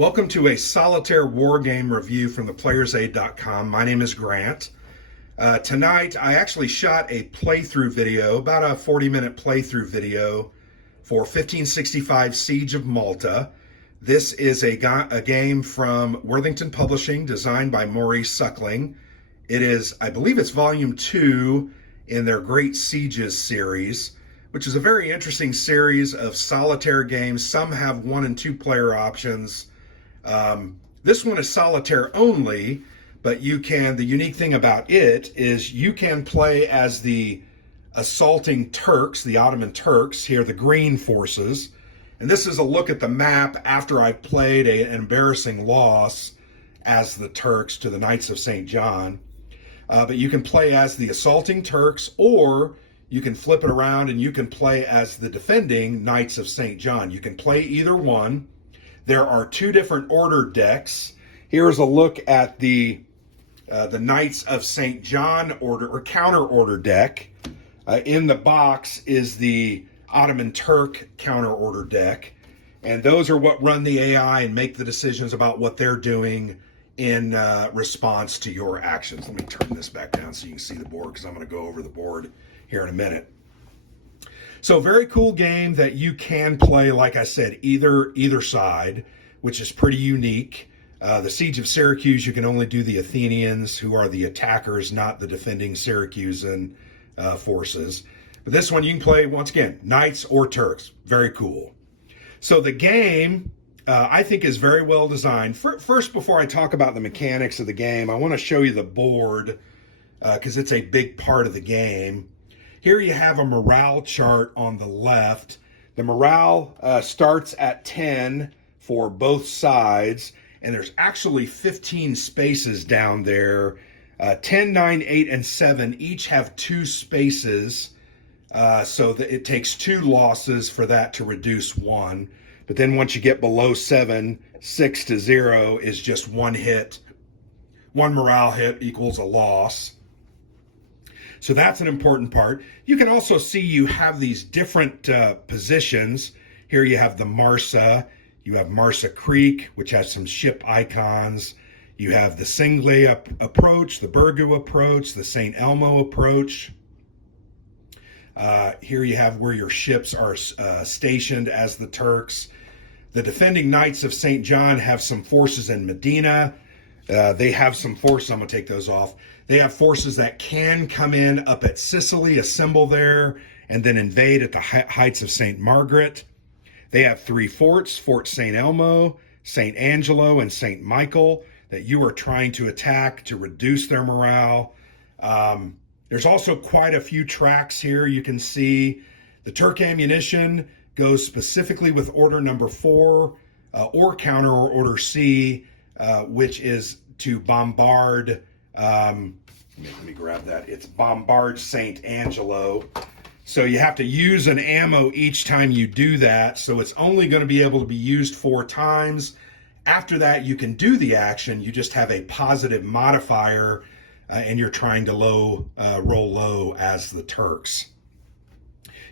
Welcome to a solitaire war game review from theplayersaid.com. My name is Grant. Tonight, I actually shot a playthrough video, about a 40-minute playthrough video for 1565 Siege of Malta. This is a game from Worthington Publishing, designed by Maurice Suckling. It is, I believe it's volume 2 in their Great Sieges series, which is a very interesting series of solitaire games. Some have 1 and 2 player options. This one is solitaire only, but the unique thing about it is you can play as the assaulting Turks, the Ottoman Turks, here the green forces. And this is a look at the map after I played an embarrassing loss as the Turks to the Knights of St. John. But you can play as the assaulting Turks, or you can flip it around and you can play as the defending Knights of St. John. You can play either one. There are 2 different order decks. Here's a look at the Knights of St. John order or counter order deck. In the box is the Ottoman Turk counter order deck. And those are what run the AI and make the decisions about what they're doing in response to your actions. Let me turn this back down so you can see the board, because I'm going to go over the board here in a minute. So very cool game that you can play, like I said, either side, which is pretty unique. The Siege of Syracuse, you can only do the Athenians, who are the attackers, not the defending Syracusan forces. But this one you can play, once again, Knights or Turks. Very cool. So the game, I think, is very well designed. First, before I talk about the mechanics of the game, I want to show you the board, because it's a big part of the game. Here you have a morale chart on the left. The morale starts at 10 for both sides, and there's actually 15 spaces down there. 10, 9, 8, and 7 each have 2 spaces, so that it takes 2 losses for that to reduce 1. But then once you get below 7, 6 to 0 is just 1 hit. 1 morale hit equals a loss. So that's an important part. You can also see you have these different positions. Here you have the Marsa. You have Marsa Creek, which has some ship icons. You have the Singley approach, the Burgu approach, the St. Elmo approach. Here you have where your ships are stationed as the Turks. The defending Knights of St. John have some forces in Medina. They have some forces, I'm going to take those off. They have forces that can come in up at Sicily, assemble there, and then invade at the heights of St. Margaret. They have 3 forts, Fort St. Elmo, St. Angelo, and St. Michael, that you are trying to attack to reduce their morale. There's also quite a few tracks here. You can see the Turk ammunition goes specifically with order number 4 or counter or order C, which is to bombard, let me grab that. It's bombard St. Angelo. So you have to use an ammo each time you do that. So it's only going to be able to be used 4 times. After that, you can do the action. You just have a positive modifier, and you're trying to roll low as the Turks.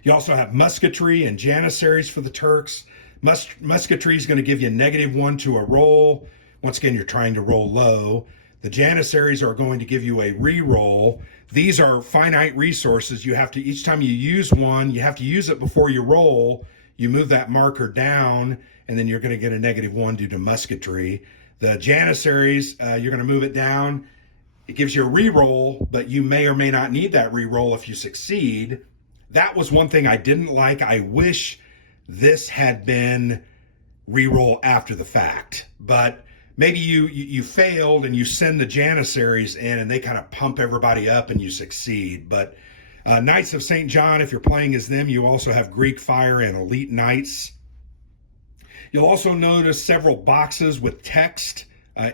You also have musketry and janissaries for the Turks. Musketry is going to give you -1 to a roll. Once again, you're trying to roll low. The janissaries are going to give you a re-roll. These are finite resources. You have to, each time you use one, you have to use it before you roll. You move that marker down, and then you're going to get a -1 due to musketry. The janissaries, you're going to move it down. It gives you a re-roll, but you may or may not need that re-roll if you succeed. That was one thing I didn't like. I wish this had been re-roll after the fact, but maybe you failed and you send the janissaries in and they kind of pump everybody up and you succeed. But Knights of St. John, if you're playing as them, you also have Greek Fire and Elite Knights. You'll also notice several boxes with text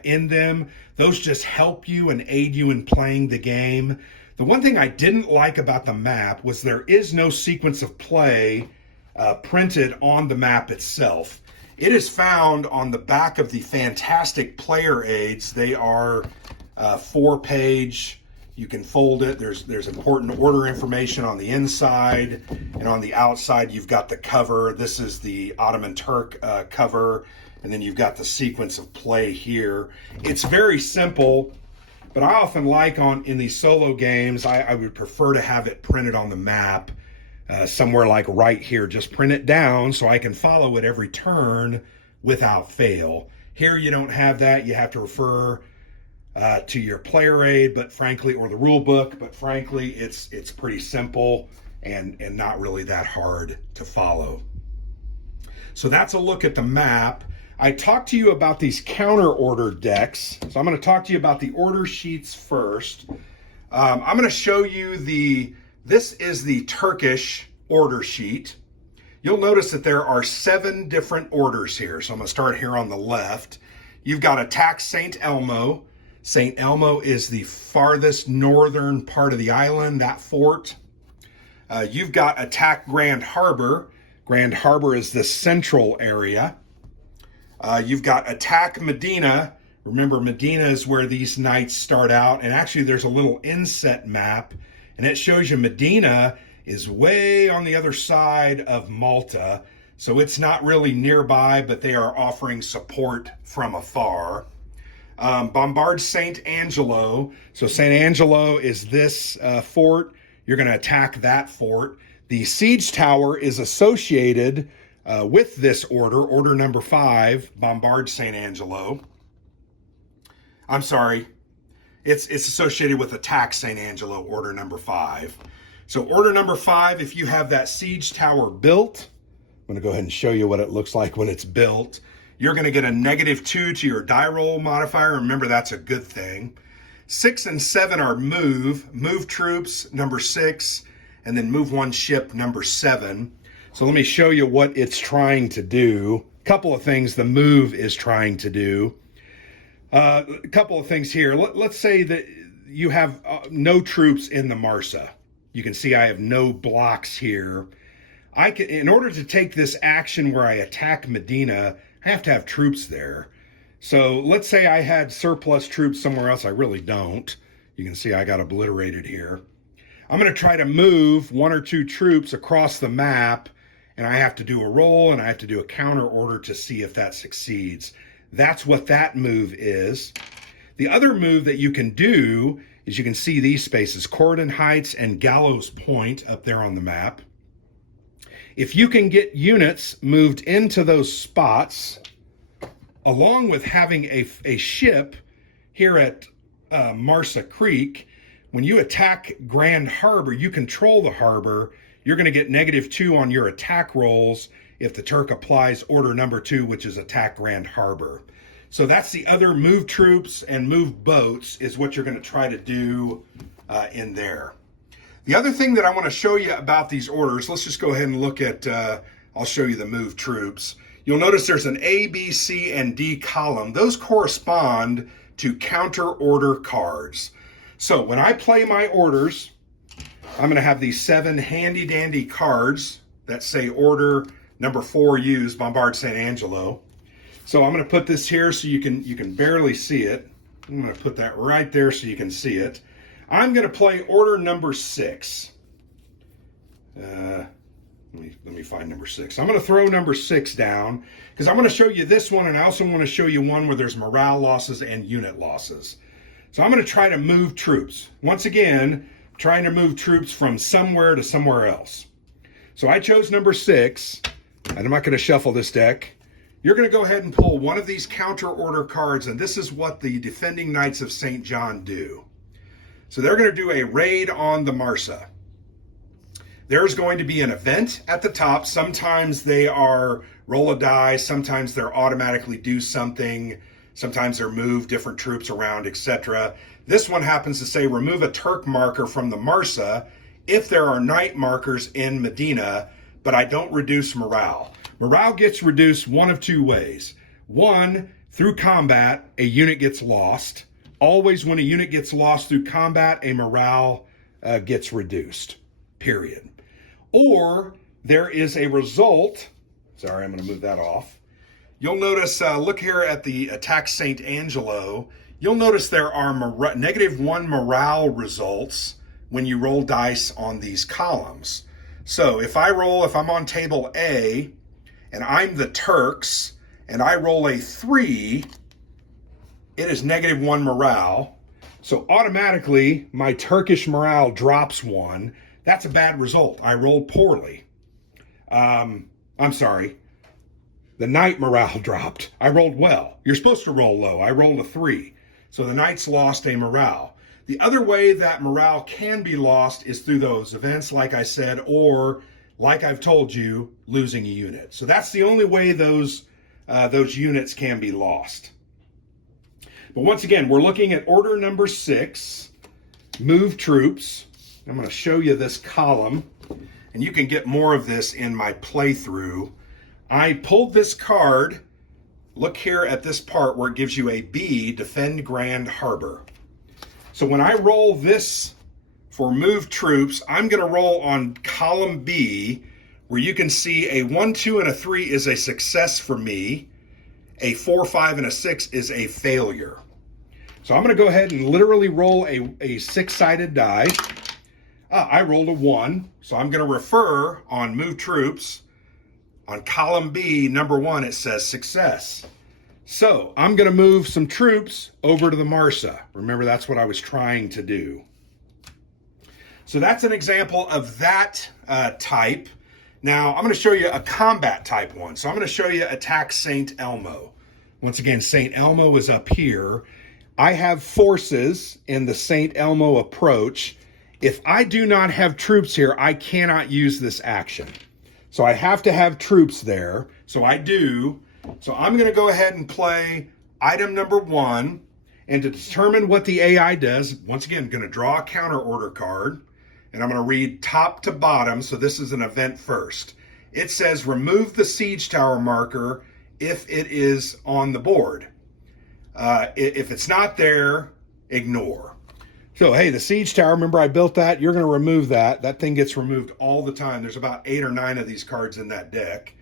in them. Those just help you and aid you in playing the game. The one thing I didn't like about the map was there is no sequence of play printed on the map itself. It is found on the back of the fantastic player aids. They are 4-page. You can fold it. There's important order information on the inside, and on the outside you've got the cover. This is the Ottoman Turk cover. and then you've got the sequence of play here. It's very simple, but I often like in these solo games, I would prefer to have it printed on the map somewhere like right here. Just print it down so I can follow it every turn without fail. Here you don't have that. You have to refer to your player aid, but frankly, or the rule book, but frankly, it's pretty simple and not really that hard to follow. So that's a look at the map. I talked to you about these counter order decks. So I'm going to talk to you about the order sheets first. I'm going to show you this is the Turkish order sheet. You'll notice that there are 7 different orders here. So I'm going to start here on the left. You've got Attack St. Elmo. St. Elmo is the farthest northern part of the island, that fort. You've got Attack Grand Harbor. Grand Harbor is the central area. You've got Attack Medina. Remember, Medina is where these knights start out. And actually, there's a little inset map, and it shows you Medina is way on the other side of Malta. So it's not really nearby, but they are offering support from afar. Bombard St. Angelo. So St. Angelo is this fort. You're going to attack that fort. The siege tower is associated with this order number 5, Bombard St. Angelo. I'm sorry, it's associated with Attack St. Angelo, order number 5. So order number 5, if you have that siege tower built, I'm going to go ahead and show you what it looks like when it's built. You're going to get a -2 to your die roll modifier. Remember, that's a good thing. 6 and 7 are move troops, number 6, and then move 1 ship, number 7. So let me show you what it's trying to do. A couple of things the move is trying to do. A couple of things here. Let's say that you have no troops in the Marsa. You can see I have no blocks here. In order to take this action where I attack Medina, I have to have troops there. So let's say I had surplus troops somewhere else. I really don't. You can see I got obliterated here. I'm going to try to move 1 or 2 troops across the map, and I have to do a roll and I have to do a counter order to see if that succeeds. That's what that move is. The other move that you can do is you can see these spaces, Corydon Heights and Gallows Point up there on the map. If you can get units moved into those spots, along with having a ship here at Marsa Creek, when you attack Grand Harbor, you control the harbor, you're going to get -2 on your attack rolls if the Turk applies order number 2, which is attack Grand Harbor. So that's the other move troops and move boats is what you're going to try to do in there. The other thing that I want to show you about these orders, let's just go ahead and look at, I'll show you the move troops. You'll notice there's an A, B, C, and D column. Those correspond to counter order cards. So when I play my orders, I'm going to have these 7 handy dandy cards that say order number 4 used, Bombard St. Angelo. So I'm going to put this here so you can barely see it. I'm going to put that right there so you can see it. I'm going to play order number 6. Let me find number 6. I'm going to throw number 6 down because I'm going to show you this one, and I also want to show you one where there's morale losses and unit losses. So I'm going to try to move troops. Once again, trying to move troops from somewhere to somewhere else. So I chose number 6, and I'm not going to shuffle this deck. You're going to go ahead and pull one of these counter order cards, and this is what the defending Knights of St. John do. So they're going to do a raid on the Marsa. There's going to be an event at the top. Sometimes they are roll a die, sometimes they're automatically do something, sometimes they're move different troops around, etc. This one happens to say remove a Turk marker from the Marsa if there are Knight markers in Medina, but I don't reduce morale. Morale gets reduced one of 2 ways. One, through combat, a unit gets lost. Always when a unit gets lost through combat, a morale gets reduced, period. Or there is a result. Sorry, I'm going to move that off. You'll notice, look here at the Attack St. Angelo. You'll notice there are -1 morale results when you roll dice on these columns. So if I'm on table A and I'm the Turks and I roll a 3, it is -1 morale. So automatically, my Turkish morale drops 1. That's a bad result. I rolled poorly. I'm sorry. The knight morale dropped. I rolled well. You're supposed to roll low. I rolled a 3. So the knights lost a morale. The other way that morale can be lost is through those events, like I said, or like I've told you, losing a unit. So that's the only way those units can be lost. But once again, we're looking at order number 6, move troops. I'm going to show you this column, and you can get more of this in my playthrough. I pulled this card. Look here at this part where it gives you a B, Defend Grand Harbor. So when I roll this for move troops, I'm going to roll on column B, where you can see a 1, 2, and a 3 is a success for me. A 4, 5, and a 6 is a failure. So I'm going to go ahead and literally roll a 6-sided die. I rolled a 1, so I'm going to refer on move troops. On column B, number 1, it says success. So I'm going to move some troops over to the Marsa. Remember, that's what I was trying to do. So that's an example of that type. Now I'm going to show you a combat type one. So I'm going to show you attack St. Elmo. Once again, St. Elmo is up here. I have forces in the St. Elmo approach. If I do not have troops here, I cannot use this action. So I have to have troops there. So I do. So I'm going to go ahead and play item number 1. And to determine what the AI does, once again, I'm going to draw a counter order card. And I'm going to read top to bottom. So this is an event first. It says remove the siege tower marker if it is on the board. If it's not there, ignore. So, hey, the siege tower, remember I built that? You're going to remove that. That thing gets removed all the time. There's about 8 or 9 of these cards in that deck.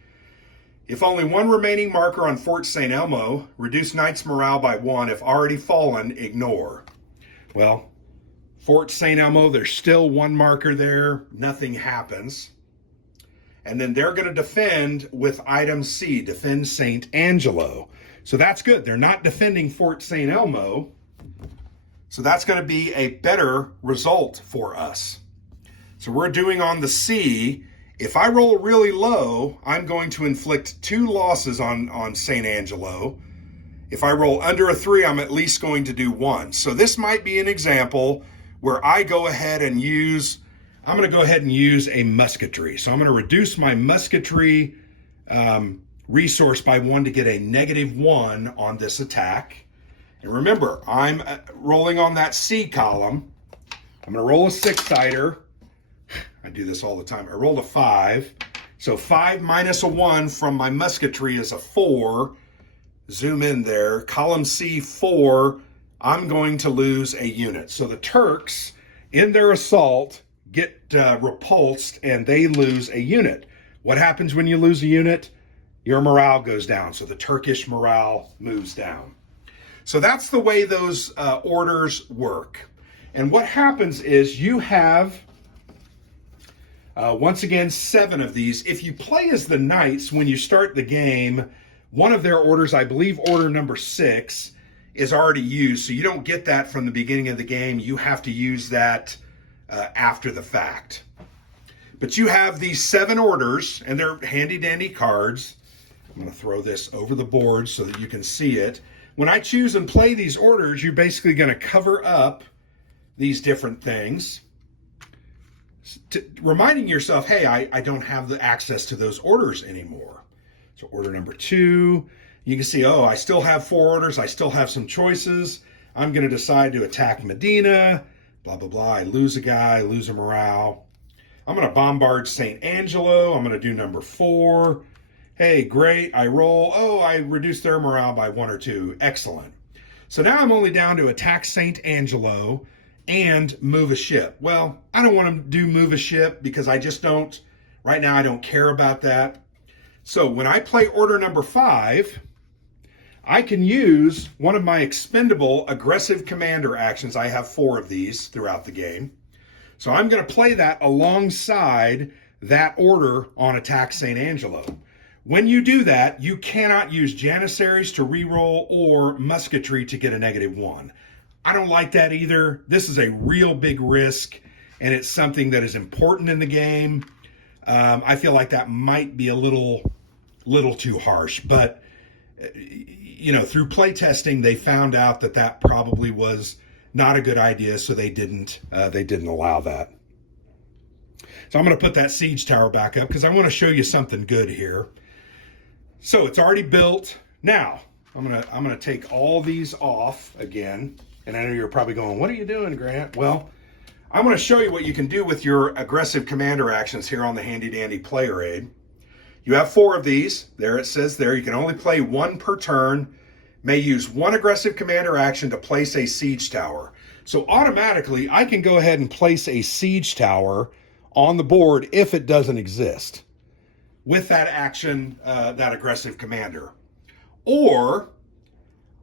If only one remaining marker on Fort St. Elmo, reduce Knight's morale by 1. If already fallen, ignore. Well, Fort St. Elmo, there's still 1 marker there. Nothing happens. And then they're going to defend with item C, defend St. Angelo. So that's good. They're not defending Fort St. Elmo. So that's going to be a better result for us. So we're doing on the C. If I roll really low, I'm going to inflict 2 losses on St. Angelo. If I roll under a 3, I'm at least going to do 1. So this might be an example where I go ahead and use, I'm going to go ahead and use a musketry. So I'm going to reduce my musketry resource by 1 to get a -1 on this attack. And remember, I'm rolling on that C column. I'm going to roll a 6-sider. I do this all the time. I rolled a 5. So 5 minus a 1 from my musketry is a 4. Zoom in there. Column C, 4. I'm going to lose a unit. So the Turks, in their assault, get repulsed and they lose a unit. What happens when you lose a unit? Your morale goes down. So the Turkish morale moves down. So that's the way those orders work. And what happens is you have, once again, 7 of these. If you play as the Knights when you start the game, one of their orders, I believe order number 6, is already used. So you don't get that from the beginning of the game. You have to use that after the fact. But you have these 7 orders, and they're handy-dandy cards. I'm going to throw this over the board so that you can see it. When I choose and play these orders, you're basically going to cover up these different things, reminding yourself, hey, I don't have the access to those orders anymore. So order number 2, you can see, oh, I still have 4 orders. I still have some choices. I'm going to decide to attack Medina, blah, blah, blah. I lose a guy, lose a morale. I'm going to bombard St. Angelo. I'm going to do number 4. Hey, great, I roll. Oh, I reduced their morale by 1 or 2. Excellent. So now I'm only down to attack St. Angelo and move a ship. Well, I don't want to do move a ship because I just don't, right now I don't care about that. So when I play order number 5, I can use one of my expendable aggressive commander actions. I have 4 of these throughout the game. So I'm going to play that alongside that order on attack St. Angelo. When you do that, you cannot use Janissaries to reroll or musketry to get a -1. I don't like that either. This is a real big risk, and it's something that is important in the game. I feel like that might be a little too harsh, but through playtesting, they found out that that probably was not a good idea, so they didn't allow that. So I'm going to put that siege tower back up because I want to show you something good here. So it's already built. Now I'm gonna take all these off again, and I know you're probably going, "What are you doing, Grant?" Well, I'm going to show you what you can do with your aggressive commander actions here on the handy dandy player aid. You have 4 of these. There it says there. You can only play 1 per turn. May use 1 aggressive commander action to place a siege tower. So automatically, I can go ahead and place a siege tower on the board if it doesn't exist with that action, that aggressive commander. Or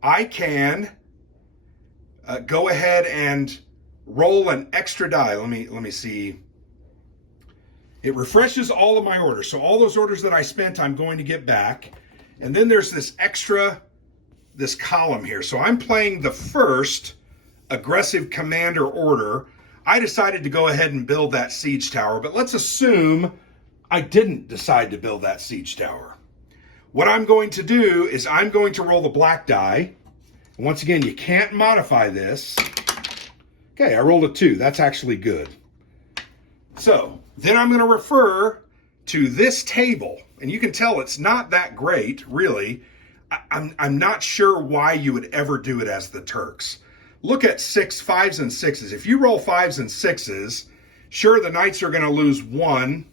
I can go ahead and roll an extra die. Let me see. It refreshes all of my orders. So all those orders that I spent, I'm going to get back. And then there's this column here. So I'm playing the first aggressive commander order. I decided to go ahead and build that siege tower, but let's assume I didn't decide to build that siege tower. What I'm going to do is I'm going to roll the black die. And once again, you can't modify this. Okay, I rolled a 2. That's actually good. So then I'm going to refer to this table, and you can tell it's not that great, really. I'm not sure why you would ever do it as the Turks. Look at 6 5s and 6s. If you roll 5s and 6s, sure, the Knights are going to lose 1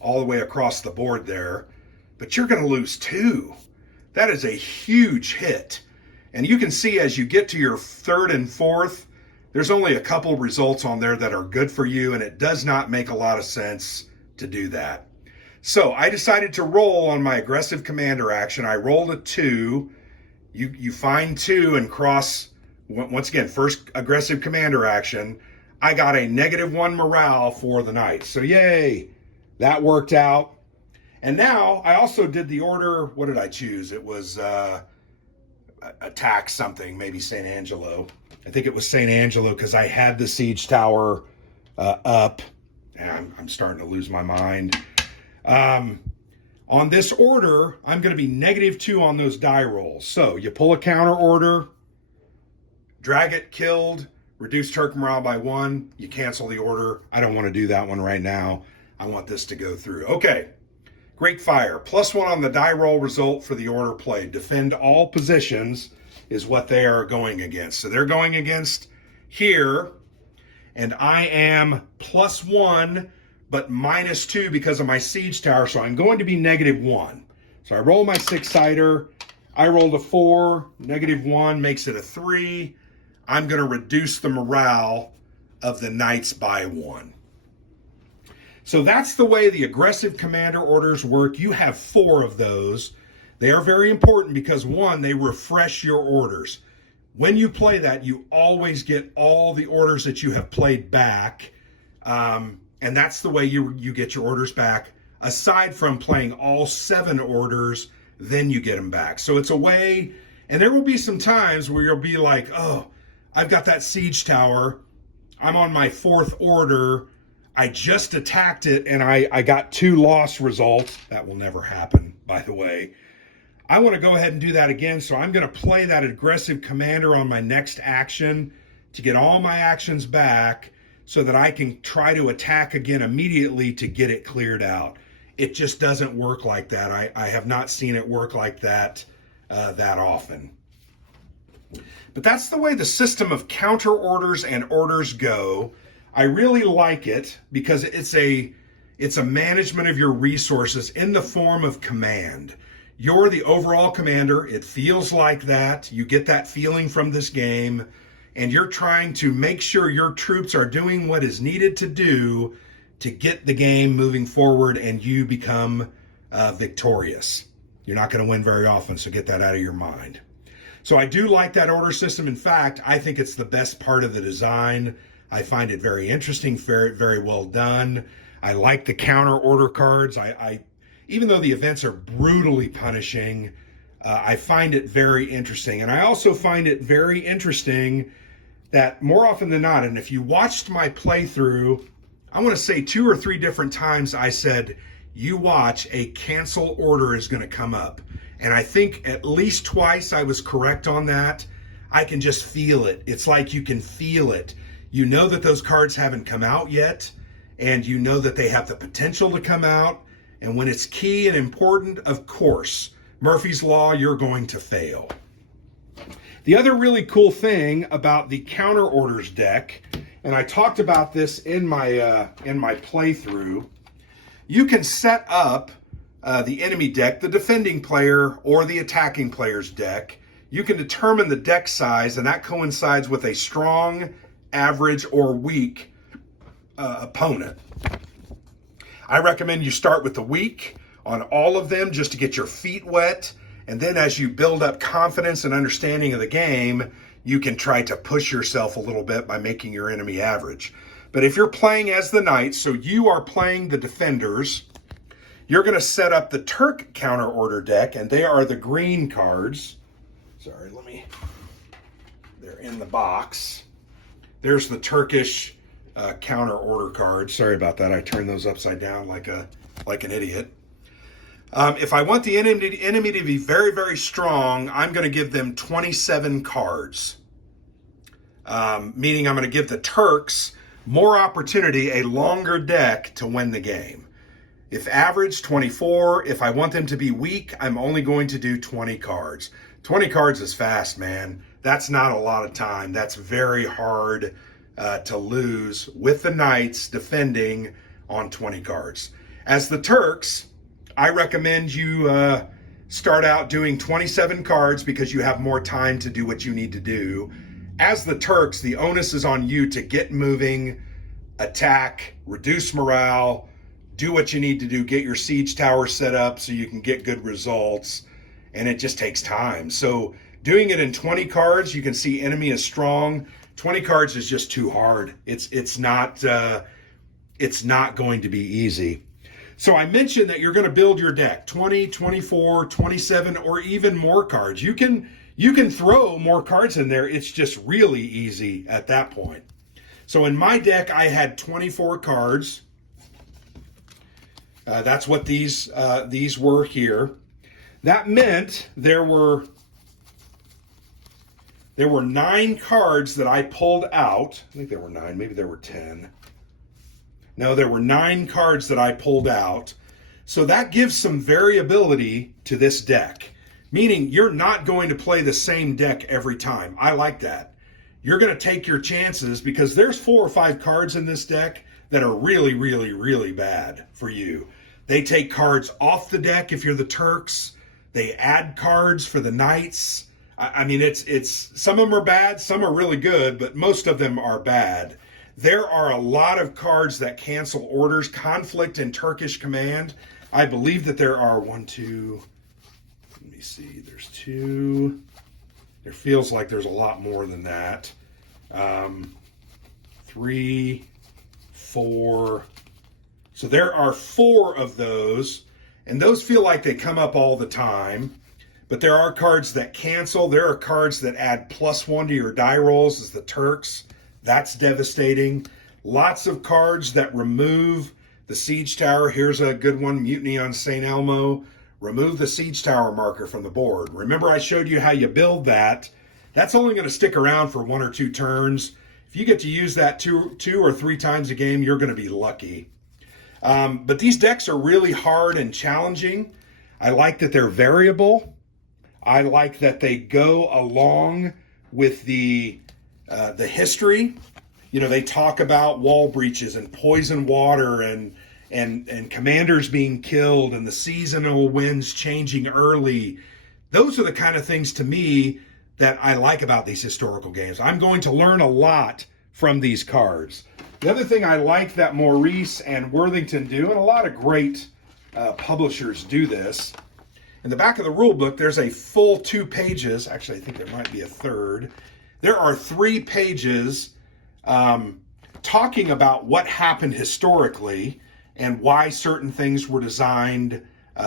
all the way across the board there, but you're going to lose 2. That is a huge hit. And you can see as you get to your 3rd and 4th, there's only a couple results on there that are good for you, and it does not make a lot of sense to do that. So I decided to roll on my aggressive commander action. I rolled a 2. You find 2 and cross, once again, first aggressive commander action. I got a -1 morale for the Knights. So yay, that worked out. And now I also did the order, what did I choose? It was attack something, maybe St. Angelo. I think it was St. Angelo because I had the siege tower up. And I'm starting to lose my mind. On this order, I'm going to be -2 on those die rolls. So you pull a counter order, drag it, killed, reduce Turk morale by 1. You cancel the order. I don't want to do that one right now. I want this to go through. Okay. Great fire. +1 on the die roll result for the order played. Defend all positions is what they are going against. So they're going against here, and I am +1, but -2 because of my siege tower. So I'm going to be -1. So I roll my 6-sider. I rolled a 4. -1 makes it a 3. I'm going to reduce the morale of the Knights by 1. So that's the way the aggressive commander orders work. You have 4 of those. They are very important because, 1, they refresh your orders. When you play that, you always get all the orders that you have played back. And that's the way you get your orders back. Aside from playing all 7 orders, then you get them back. So it's a way, and there will be some times where you'll be like, oh, I've got that siege tower. I'm on my 4th order. I just attacked it and I got 2 loss results. That will never happen, by the way. I want to go ahead and do that again. So I'm going to play that aggressive commander on my next action to get all my actions back so that I can try to attack again immediately to get it cleared out. It just doesn't work like that. I have not seen it work like that that often. But that's the way the system of counter orders and orders go. I really like it because it's a management of your resources in the form of command. You're the overall commander. It feels like that. You get that feeling from this game, and you're trying to make sure your troops are doing what is needed to do to get the game moving forward and you become victorious. You're not going to win very often, so get that out of your mind. So I do like that order system. In fact, I think it's the best part of the design. I find it very interesting, very, very well done. I like the counter order cards. even though the events are brutally punishing, I find it very interesting. And I also find it very interesting that more often than not, and if you watched my playthrough, I want to say 2 or 3 different times I said, you watch, a cancel order is going to come up. And I think at least twice I was correct on that. I can just feel it. It's like you can feel it. You know that those cards haven't come out yet, and you know that they have the potential to come out. And when it's key and important, of course, Murphy's Law, you're going to fail. The other really cool thing about the counter orders deck, and I talked about this in my playthrough, you can set up the enemy deck, the defending player or the attacking player's deck. You can determine the deck size, and that coincides with a strong, average, or weak opponent. I recommend you start with the weak on all of them just to get your feet wet, and then as you build up confidence and understanding of the game, you can try to push yourself a little bit by making your enemy average. But if you're playing as the knights, so you are playing the defenders, you're going to set up the Turk counter order deck, and they are the green cards. Sorry, they're in the box. There's the Turkish counter order cards. Sorry about that. I turned those upside down like an idiot. If I want the enemy to be very, very strong, I'm going to give them 27 cards. Meaning I'm going to give the Turks more opportunity, a longer deck to win the game. If average, 24. If I want them to be weak, I'm only going to do 20 cards. 20 cards is fast, man. That's not a lot of time. That's very hard to lose with the Knights defending on 20 cards. As the Turks, I recommend you start out doing 27 cards because you have more time to do what you need to do. As the Turks, the onus is on you to get moving, attack, reduce morale, do what you need to do, get your siege tower set up so you can get good results, and it just takes time. So doing it in 20 cards, you can see enemy is strong. 20 cards is just too hard. It's not going to be easy. So I mentioned that you're going to build your deck 20, 24, 27, or even more cards. You can throw more cards in there. It's just really easy at that point. So in my deck, I had 24 cards. That's what these were here. That meant there were 9 cards that I pulled out. I think there were 9, maybe there were 10. No, there were 9 cards that I pulled out. So that gives some variability to this deck, meaning you're not going to play the same deck every time. I like that. You're going to take your chances because there's 4 or 5 cards in this deck that are really, really, really bad for you. They take cards off the deck if you're the Turks. They add cards for the Knights. I mean, it's some of them are bad, some are really good, but most of them are bad. There are a lot of cards that cancel orders. Conflict and Turkish command. I believe that there are 1, 2, let me see, there's 2. There feels like there's a lot more than that. 3, 4. So there are 4 of those, and those feel like they come up all the time. But there are cards that cancel. There are cards that add +1 to your die rolls as the Turks. That's devastating. Lots of cards that remove the siege tower. Here's a good one, Mutiny on St. Elmo. Remove the siege tower marker from the board. Remember I showed you how you build that. That's only going to stick around for 1 or 2 turns. If you get to use that 2 or 3 times a game, you're going to be lucky. But these decks are really hard and challenging. I like that they're variable. I like that they go along with the history. You know, they talk about wall breaches and poison water and commanders being killed and the seasonal winds changing early. Those are the kind of things to me that I like about these historical games. I'm going to learn a lot from these cards. The other thing I like that Maurice and Worthington do, and a lot of great publishers do this, in the back of the rule book, there's a full 2 pages. Actually, I think there might be a third. There are 3 pages talking about what happened historically and why certain things were designed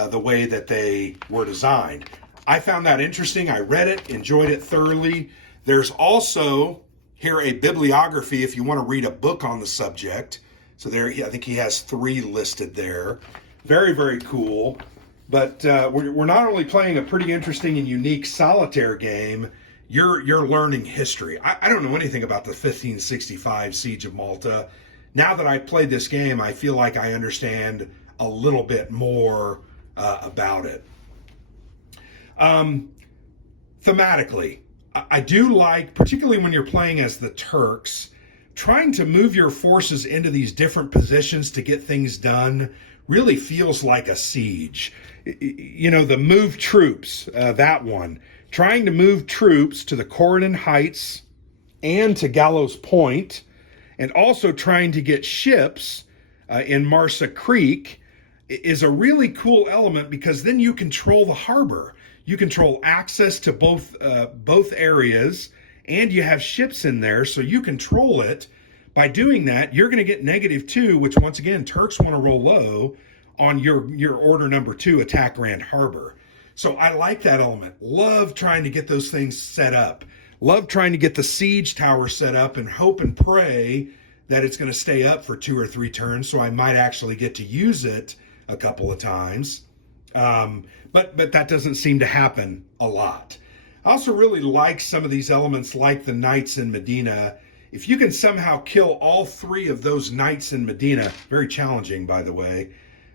the way that they were designed. I found that interesting. I read it, enjoyed it thoroughly. There's also here a bibliography if you want to read a book on the subject. So there, I think he has 3 listed there. Very, very cool. But we're not only playing a pretty interesting and unique solitaire game, you're learning history. I don't know anything about the 1565 Siege of Malta. Now that I've played this game, I feel like I understand a little bit more about it. Thematically, I do like, particularly when you're playing as the Turks, trying to move your forces into these different positions to get things done really feels like a siege. You know, the move troops, that one. Trying to move troops to the Corydon Heights and to Gallows Point, and also trying to get ships in Marsa Creek is a really cool element, because then you control the harbor. You control access to both areas, and you have ships in there, so you control it. By doing that, you're going to get -2, which once again, Turks want to roll low on your order number 2, attack Grand Harbor. So I like that element. Love trying to get those things set up. Love trying to get the siege tower set up and hope and pray that it's going to stay up for 2 or 3 turns, so I might actually get to use it a couple of times. But that doesn't seem to happen a lot. I also really like some of these elements, like the knights in Medina. If you can somehow kill all 3 of those knights in Medina, very challenging, by the way,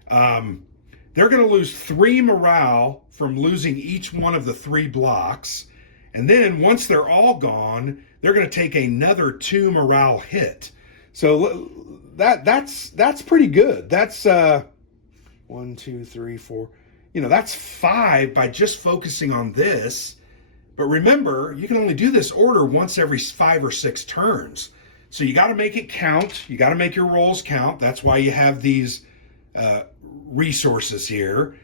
they're going to lose 3 morale from losing each one of the 3 blocks. And then once they're all gone, they're going to take another 2 morale hit. So that's pretty good. That's 1, 2, 3, 4. You know, that's 5 by just focusing on this. But remember, you can only do this order once every 5 or 6 turns. So you got to make it count. You got to make your rolls count. That's why you have these resources here.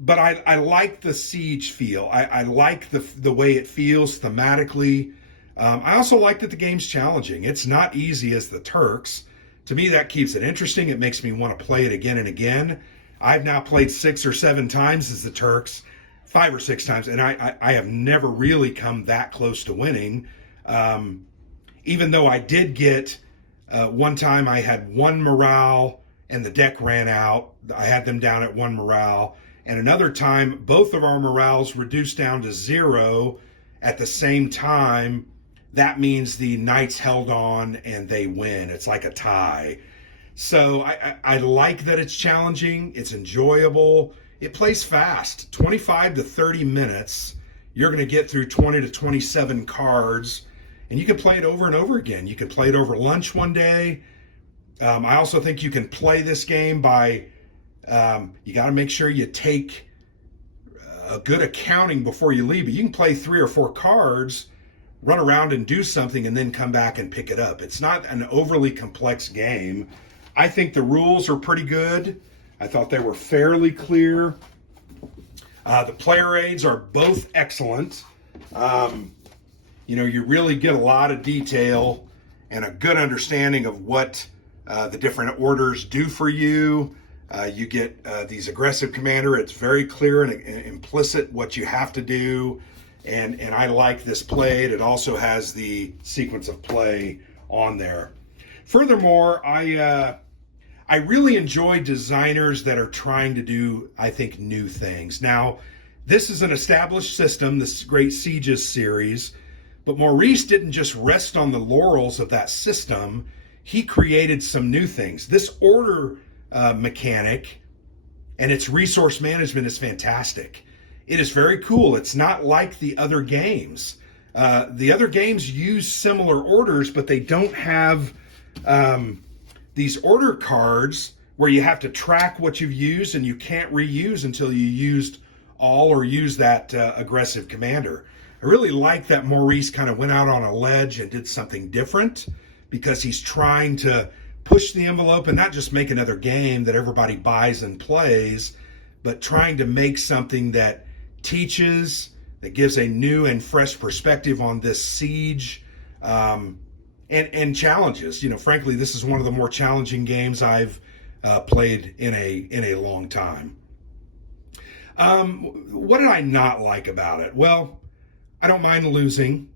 But I like the siege feel. I like the way it feels thematically. I also like that the game's challenging. It's not easy as the Turks. To me, that keeps it interesting. It makes me want to play it again and again. I've now played 6 or 7 times as the Turks, 5 or 6 times, and I have never really come that close to winning. Even though I did get, one time I had 1 morale and the deck ran out. I had them down at 1 morale. And another time, both of our morales reduced down to 0 at the same time. That means the knights held on and they win. It's like a tie. So I like that it's challenging. It's enjoyable. It plays fast. 25 to 30 minutes. You're going to get through 20 to 27 cards. And you can play it over and over again. You can play it over lunch one day. I also think you can play this game by, you got to make sure you take a good accounting before you leave. But you can play 3 or 4 cards, run around and do something, and then come back and pick it up. It's not an overly complex game. I think the rules are pretty good. I thought they were fairly clear. The player aids are both excellent. You know, you really get a lot of detail and a good understanding of what the different orders do for you. You get these aggressive commander. It's very clear and implicit what you have to do. And I like this played. It also has the sequence of play on there. Furthermore, I really enjoy designers that are trying to do, I think, new things. Now, this is an established system, this Great Sieges series, but Maurice didn't just rest on the laurels of that system. He created some new things. This order mechanic and its resource management is fantastic. It is very cool. It's not like the other games. The other games use similar orders, but they don't have these order cards where you have to track what you've used and you can't reuse until you used all or use that aggressive commander. I really like that Maurice kind of went out on a ledge and did something different, because he's trying to push the envelope and not just make another game that everybody buys and plays, but trying to make something that teaches, that gives a new and fresh perspective on this siege, and challenges. You know, frankly, this is one of the more challenging games I've played in a long time. What did I not like about it? Well, I don't mind losing.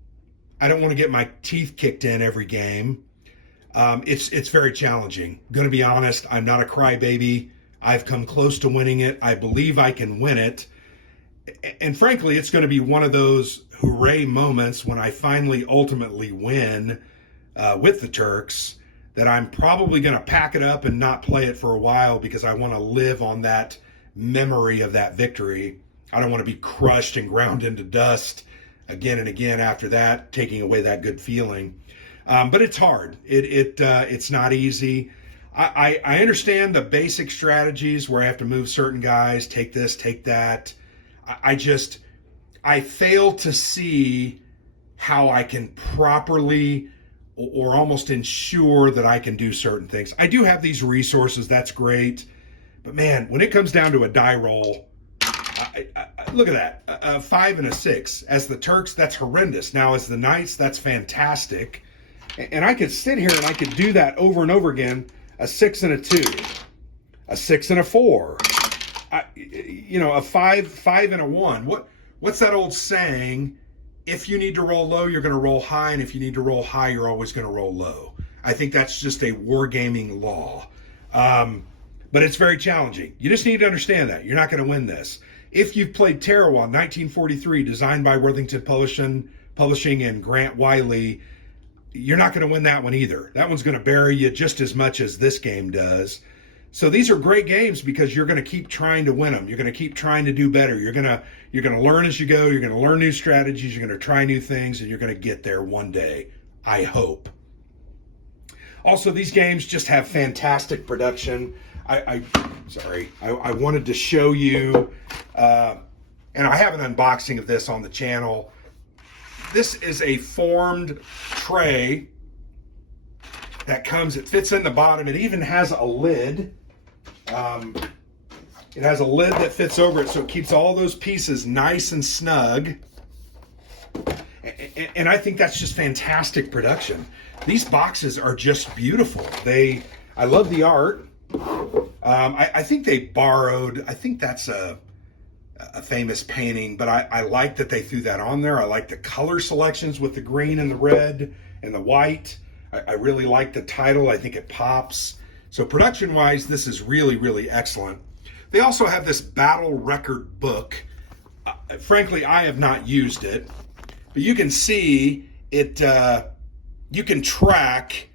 I don't want to get my teeth kicked in every game. It's very challenging. Going to be honest, I'm not a crybaby. I've come close to winning it. I believe I can win it. And frankly, it's going to be one of those hooray moments when I finally ultimately win with the Turks, that I'm probably going to pack it up and not play it for a while because I want to live on that memory of that victory. I don't want to be crushed and ground into dust again and again after that, taking away that good feeling. But it's hard. It's not easy. I understand the basic strategies where I have to move certain guys, take this, take that. I fail to see how I can properly or almost ensure that I can do certain things. I do have these resources, that's great. But man, when it comes down to a die roll, look at that, a 5 and a 6. As the Turks, that's horrendous. Now, as the Knights, that's fantastic. And I could sit here and I could do that over and over again. A 6 and a 2, a 6 and a 4, a 5 and a 1. What's that old saying? If you need to roll low, you're going to roll high, and if you need to roll high, you're always going to roll low. I think that's just a wargaming law. But it's very challenging. You just need to understand that. You're not going to win this. If you've played Tarawa 1943, designed by Worthington Publishing and Grant Wiley, you're not going to win that one either. That one's going to bury you just as much as this game does. So these are great games because you're going to keep trying to win them. You're going to keep trying to do better. You're going to learn as you go. You're going to learn new strategies. You're going to try new things, and you're going to get there one day, I hope. Also, these games just have fantastic production. I wanted to show you, and I have an unboxing of this on the channel. This is a formed tray that it fits in the bottom. It even has a lid. It has a lid that fits over it, so it keeps all those pieces nice and snug. And I think that's just fantastic production. These boxes are just beautiful. I love the art. I think they borrowed, I think that's a famous painting, but I like that they threw that on there. I like the color selections with the green and the red and the white. I really like the title. I think it pops. So production-wise, this is really, really excellent. They also have this battle record book. Frankly, I have not used it, but you can see it. You can track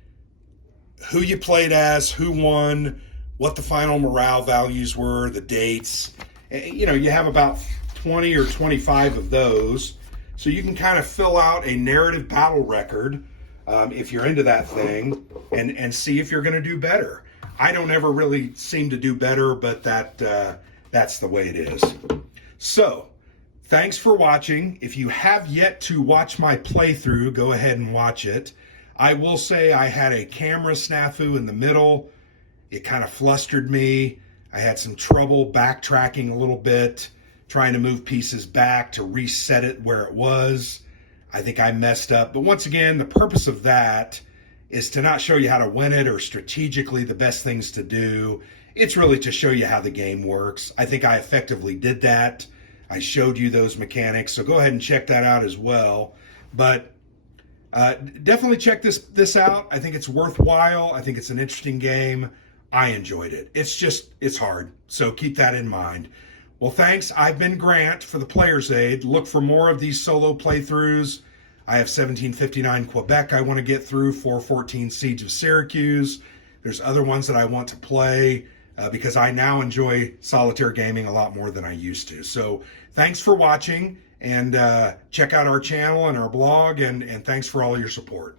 who you played as, who won, what the final morale values were, the dates. You have about 20 or 25 of those. So you can kind of fill out a narrative battle record if you're into that thing and see if you're going to do better. I don't ever really seem to do better, but that's the way it is. So thanks for watching. If you have yet to watch my playthrough, go ahead and watch it. I will say I had a camera snafu in the middle. It kind of flustered me. I had some trouble backtracking a little bit, trying to move pieces back to reset it where it was. I think I messed up. But once again, the purpose of that is to not show you how to win it or strategically the best things to do. It's really to show you how the game works. I think I effectively did that. I showed you those mechanics, so go ahead and check that out as well. But definitely check this out. I think it's worthwhile. I think it's an interesting game. I enjoyed it. It's hard, so keep that in mind. Well, thanks. I've been Grant for the Player's Aid. Look for more of these solo playthroughs. I have 1759 Quebec I want to get through, 414 Siege of Syracuse. There's other ones that I want to play because I now enjoy solitaire gaming a lot more than I used to. So thanks for watching, and check out our channel and our blog, and thanks for all your support.